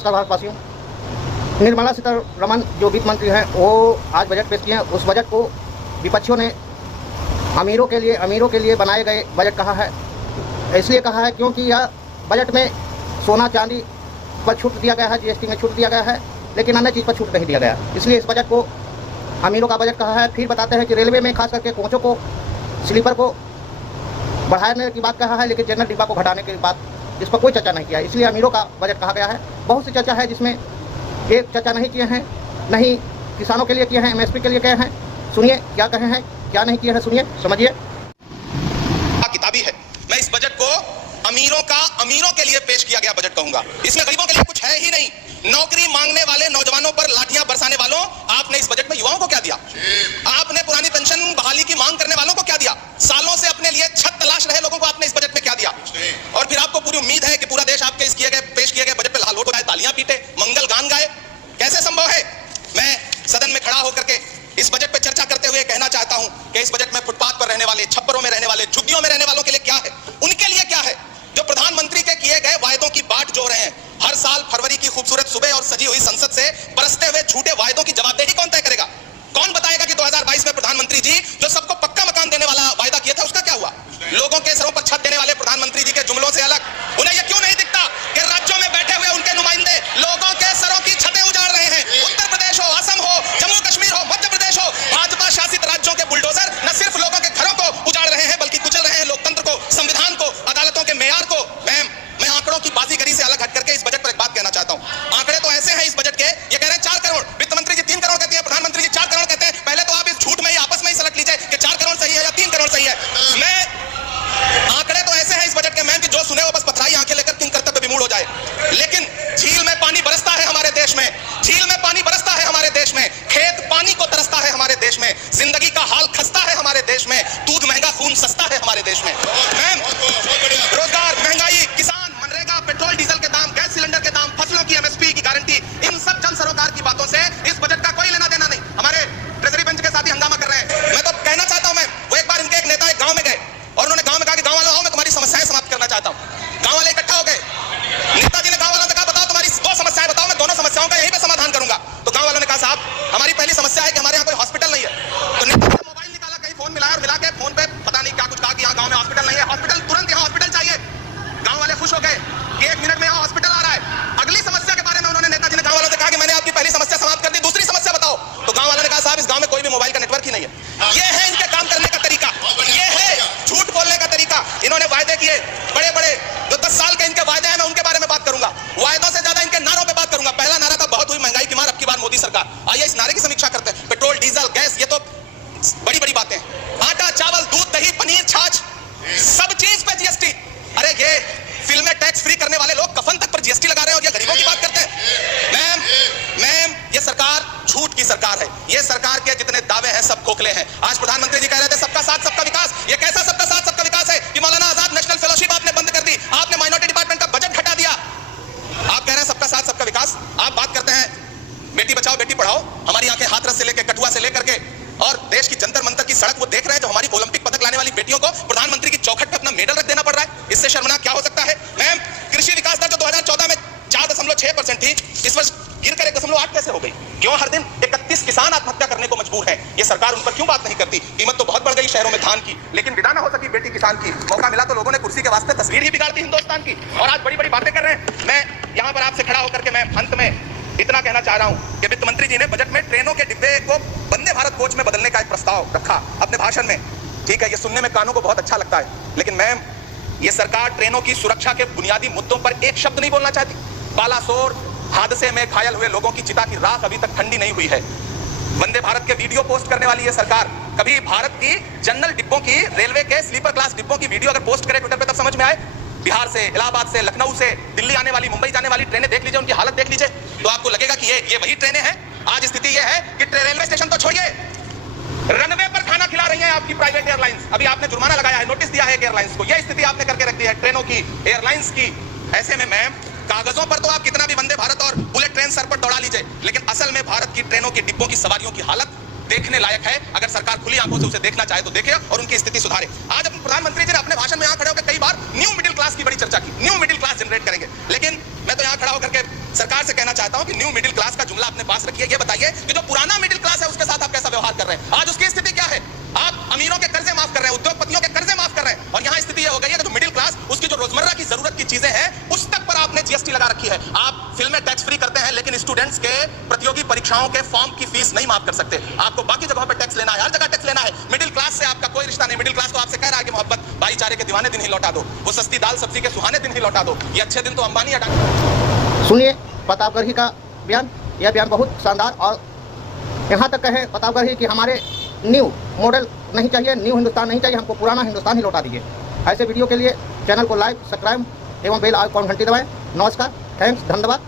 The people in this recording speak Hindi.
नमस्कार भारतवासियों। निर्मला सीतारमण जो वित्त मंत्री हैं वो आज बजट पेश किए हैं। उस बजट को विपक्षियों ने अमीरों के लिए बनाए गए बजट कहा है। इसलिए कहा है क्योंकि यह बजट में सोना चांदी पर छूट दिया गया है, जीएसटी में छूट दिया गया है, लेकिन अन्य चीज़ पर छूट नहीं दिया गया। इसलिए इस बजट को अमीरों का बजट कहा है। फिर बताते हैं कि रेलवे में खास करके कोचों को, स्लीपर को बढ़ाने की बात कहा है, लेकिन जनरल डिब्बा को घटाने की बात इस पर कोई चर्चा नहीं किया। इसलिए अमीरों का बजट कहा गया है। बहुत सी चर्चा है जिसमें एक चर्चा नहीं किए हैं, नहीं किसानों के लिए किए हैं, एमएसपी के लिए किए हैं। सुनिए क्या कहे हैं, क्या नहीं किए हैं, सुनिए समझिए। किताबी है। मैं इस बजट को अमीरों के लिए पेश किया गया बजट कहूंगा। इसमें गरीबों के लिए कुछ है ही नहीं। नौकरी मांगने वाले नौजवानों पर लाठियां बरसाने वालों, आपने इस बजट में युवाओं को क्या दिया? आपने पुरानी पेंशन बहाली की मांग करने वालों को क्या दिया? सालों से अपने लिए छत तलाश रहे लोगों को आपने इस बजट में क्या दिया? और फिर आपको पूरी उम्मीद है कि पूरा देश आपके इस पेश किए गए बजट पे लाल हो जाए, तालियां पीटे, मंगल गान गाए। कैसे संभव है? मैं सदन में खड़ा होकर के इस बजट पे चर्चा करते हुए कहना चाहता हूं कि इस बजट में फुटपाथ पर रहने वाले, छप्परों में रहने वाले, झुग्गियों में रहने वालों के लिए क्या है, उनके लिए क्या है? जो प्रधानमंत्री के किए गए वायदों की बाट जो रहे हैं, हर साल फरवरी की खूबसूरत सुबह और सजी हुई संसद से बरसते हुए झूठे वायदों की जवाबदेही कौन तय करेगा? कौन बताएगा कि 2022 में प्रधानमंत्री जी जो सबको पक्का मकान देने वाला वायदा किया था उसका क्या हुआ? लोगों के सरों पर छत देने वाले प्रधानमंत्री जी के जुमलों से अलग उन्हें यह क्यों नहीं दिखता कि राज्यों में बैठे हुए उनके नुमाइंदे लोगों के सरों की छतें उजाड़ रहे हैं? उत्तर प्रदेश हो, असम हो, जम्मू कश्मीर हो, मध्य प्रदेश हो, भाजपा शासित राज्यों के बुलडोजर न सिर्फ लोगों के घरों को उजाड़ रहे हैं बल्कि कुचल रहे हैं लोकतंत्र को, संविधान को, अदालतों के मेयार को। मैं आंकड़ों की बाजीगरी से अलग हट करके इस बजट पर एक बात कहना चाहता हूं। आंकड़े तो ऐसे हैं इस बजट के, ये कह रहे हैं 4 करोड़, वित्त मंत्री जी 3 करोड़ कहती है, प्रधानमंत्री जी 4 करोड़ कहते हैं। पहले तो आप इस झूठ में ही आपस में ही सलट लीजिए कि 4 करोड़ सही है या 3 करोड़ सही है। आंकड़े तो ऐसे हैं इस बजट के मैम कि जो सुने वो बस पथराई आंखें लेकर किंग कर्तव्य विमूढ़ हो जाए। लेकिन झील में पानी बरसता है हमारे देश में, झील में पानी बरसता है हमारे देश में, खेत पानी को तरसता है हमारे देश में, जिंदगी का हाल खस्ता है हमारे देश में, दूध महंगा खून सस्ता है हमारे देश में। मैम, रोजगार, महंगाई, किसान, मनरेगा, पेट्रोल डीजल के दाम, गैस सिलेंडर के दाम, फसलों की एमएसपी की गारंटी, इन सब जन सरोकार की बातों से इस बजट का कोई लेना देना नहीं। हमारे ट्रेजरी बेंच के साथी हंगामा कर रहे हैं। मैं तो कहना चाहता हूं, मैं वो एक बार इनके एक नेता एक गांव में गए और उन्होंने गांव में कहा कि गांव वालों आओ, मैं तुम्हारी समस्याएं समाप्त करना चाहता हूं। गांव वाले इकट्ठा हो गए। नेताजी ने गांव वालों से कहा बताओ तुम्हारी 2 समस्याएं बताओ, मैं दोनों समस्याओं का यहीं पे समाधान करूंगा। तो गांव वालों ने कहा साहब हमारी पहली समस्या है कि हमारे यहाँ कोई हॉस्पिटल नहीं है। तो नेताजी ने मोबाइल निकाला, कहीं फोन मिलाया और मिला के फोन पे पता नहीं क्या कुछ कहा कि यहाँ गांव में हॉस्पिटल नहीं है, हॉस्पिटल तुरंत यहाँ हॉस्पिटल चाहिए। गांव वाले खुश हो गए कि 1 मिनट में यहाँ हॉस्पिटल आ रहा है। अगली समस्या के बारे में उन्होंने नेताजी ने गांव वालों से कहा कि मैंने आपकी पहली समस्या समाप्त कर दी, दूसरी समस्या बताओ। तो गांव वालों ने कहा साहब इस गांव में कोई भी मोबाइल का नेटवर्क ही नहीं है। ये है इनके काम करने का तरीका, ये है झूठ बोलने का तरीका। इन्होंने वायदे किए बड़े बड़े, जो 10 साल के इनके वायदे हैं मैं उनके बारे में बात करूंगा। वायदों से ज्यादा इनके नारों पे बात करूंगा। पहला नारा था बहुत हुई महंगाई की मार, अब की बार मोदी सरकार। आइए इस नारे की समीक्षा करते हैं। पेट्रोल, डीजल, गैस, ये तो बड़ी बड़ी बातें। आटा, चावल, दूध, दही, पनीर, छाछ, सब चीज पे जीएसटी। अरे ये फिल्में टैक्स फ्री करने वाले लोग कफन तक पर जीएसटी लगा रहे हैं और ये गरीबों की बात करते हैं। मैम ये सरकार झूठ की सरकार है। ये सरकार के जितने दावे हैं सब खोखले हैं। आज प्रधानमंत्री जी कह रहे थे सबका साथ सबका विकास। ये कैसा सबका साथ सबका विकास है कि मौलाना आजाद नेशनल फेलोशिप आपने बंद कर दी, आपने माइनॉरिटी डिपार्टमेंट का बजट घटा दिया। आप कह रहे हैं सबका साथ सबका विकास, आप बात करते हैं बेटी बचाओ बेटी पढ़ाओ। हमारी आंखें हाथरस से लेकर कठुआ से लेकर के और देश की जंतर मंतर की सड़क वो देख रहे हैं जो हमारी ओलंपिक पदक लाने वाली बेटियों को प्रधानमंत्री की चौखट पे अपना मेडल रख देना पड़ रहा है। इससे शर्मनाक क्या हो सकता है? मैम कृषि विकास दर जो 2014 में 4.6% थी, इस वर्ष गिरकर 1.8 कैसे हो गई? क्यों हर दिन 31 किसान आत्महत्या करने को मजबूर है? ये सरकार उन पर क्यों बात नहीं करती? कीमत तो बहुत बढ़ गई शहरों में धान की, लेकिन विदा ना हो सकी बेटी किसान की। मौका मिला तो लोगों ने कुर्सी के वास्ते तस्वीर ही बिगाड़ दी हिंदुस्तान की और आज बड़ी बड़ी बातें कर रहे हैं। मैं यहाँ पर आपसे खड़ा होकर के मैं अंत में इतना कहना चाह रहा हूं कि वित्त मंत्री जी ने बजट में ट्रेनों के डिब्बे को वंदे भारत कोच में बदलने का एक प्रस्ताव रखा अपने भाषण में। ठीक है, ये सुनने में कानों को बहुत अच्छा लगता है, लेकिन मैम ये सरकार ट्रेनों की सुरक्षा के बुनियादी मुद्दों पर एक शब्द नहीं बोलना चाहती। बालासोर हादसे में घायल हुए लोगों की चिता की राख अभी तक ठंडी नहीं हुई है। वंदे भारत के वीडियो पोस्ट करने वाली ये सरकार कभी भारत की जनरल डिब्बों की, रेलवे के स्लीपर क्लास डिब्बों की वीडियो अगर पोस्ट करे ट्विटर पे तब समझ में आए। बिहार से, इलाहाबाद से, लखनऊ से दिल्ली आने वाली, मुंबई जाने वाली ट्रेनें देख लीजिए, उनकी हालत देख लीजिए, तो आपको लगेगा कि ये वही ट्रेनें हैं। आज स्थिति ये है कि रेलवे स्टेशन तो छोड़िए, रनवे पर खाना खिला रही हैं आपकी प्राइवेट एयरलाइंस। अभी आपने जुर्माना लगाया है, नोटिस दिया है एयरलाइंस को। यह स्थिति आपने करके रख दी है ट्रेनों की, एयरलाइंस की। ऐसे में मैम कागजों पर तो आप कितना भी वंदे भारत और बुलेट ट्रेन सर पर दौड़ा लीजिए, लेकिन असल में भारत की ट्रेनों के डिब्बों की सवारियों की हालत देखने लायक है। अगर सरकार खुली आंखों से उसे देखना चाहे तो देखे और उनकी स्थिति सुधारे। आज अपने प्रधानमंत्री जी ने अपने भाषण में यहाँ खड़े होकर कई बार न्यू मिडिल क्लास की बड़ी चर्चा की, न्यू मिडिल क्लास जनरेट करेंगे। लेकिन मैं तो यहाँ खड़ा होकर के सरकार से कहना चाहता हूं कि न्यू मिडिल क्लास का जुमला अपने पास रखिए। ये बताइए कि जो पुराना मिडिल क्लास है उसके साथ आप कैसा व्यवहार कर रहे हैं। आज उसकी स्थिति क्या है? आप अमीरों के कर्जे माफ कर रहे हैं, उद्योगपतियों के कर्जे माफ कर रहे हैं, और यहाँ स्थिति ये हो गई है कि जो मिडिल क्लास उसकी जो रोजमर्रा की जरूरत की चीजें हैं उस तक पर आपने जीएसटी लगा रखी है। आप फिल्में टैक्स फ्री करते हैं लेकिन स्टूडेंट्स के प्रतियोगी परीक्षाओं के फॉर्म की फीस नहीं माफ कर सकते। आपको बाकी जगहों पर टैक्स लेना है, हर जगह टैक्स लेना है। मिडिल क्लास से आपका कोई रिश्ता नहीं। मिडिल क्लास तो आपसे कह रहा है कि मोहब्बत भाईचारे के दीवाने दिन ही लौटा दो, वो सस्ती दाल सब्जी के सुहाने दिन ही लौटा दो। ये अच्छे दिन तो अंबानी अडानी। सुनिए प्रतापगढ़ी का बयान। यह बयान बहुत शानदार और यहाँ तक है प्रतापगढ़ी कि हमारे न्यू मॉडल नहीं चाहिए, न्यू हिंदुस्तान नहीं चाहिए, हमको पुराना हिंदुस्तान ही लौटा दीजिए। ऐसे वीडियो के लिए चैनल को लाइक, सब्सक्राइब एवं बेल आइकॉन घंटी दबाएं। नमस्कार, थैंक्स, धन्यवाद।